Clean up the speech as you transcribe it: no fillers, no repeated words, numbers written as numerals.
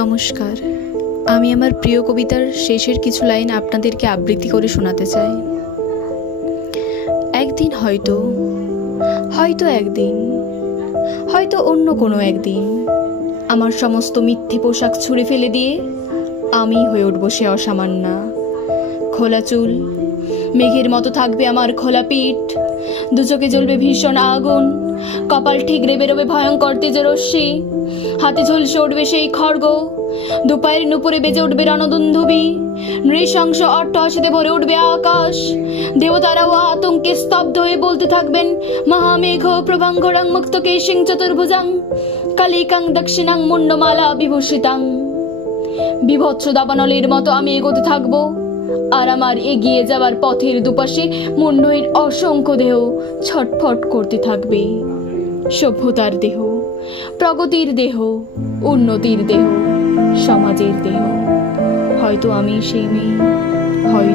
নমস্কার। আমি আমার প্রিয় কবিতার শেষের কিছু লাইন আপনাদেরকে আবৃত্তি করে শোনাতে চাই। একদিন হয়তো একদিন, হয়তো অন্য কোনো একদিন আমার সমস্ত মিথ্যে পোশাক ছুঁড়ে ফেলে দিয়ে আমি হয়ে উঠব সে অসামান্যা। খোলা চুল, মেঘের মতো থাকবে আমার খোলা পিঠ, দু চোখে জ্বলবে ভীষণ আগুন, কপাল ঠিকরে বেরোবে ভয়ঙ্কর তেজরশ্মি, হাতে ঝলসে উঠবে সেই খড়গ, দুপায়ের নুপুরে বেজে উঠবে রণদুন্ধুবি, নৃশংস অট্টহাসিতে ভরে উঠবে আকাশ। দেবতারাও আতঙ্কে স্তব্ধ হয়ে বলতে থাকবেন, মহামেঘ প্রভাঙ্গরাং মুক্ত কেশিং চতুর্ভুজাং কালিকাং দক্ষিণাং মুন্ডমালা বিভূষিতাং। বিভৎস দাবানলের মতো আমি এগোতে থাকবো, আর আমার এগিয়ে যাওয়ার পথের দুপাশে মুন্ডহীন অসংখ্য দেহ ছটফট করতে থাকবে। সভ্যতার দেহ, প্রগতির দেহ, উন্নতির দেহ, সমাজের দেহ। হয়তো আমি সেই মেয়ে, হয়তো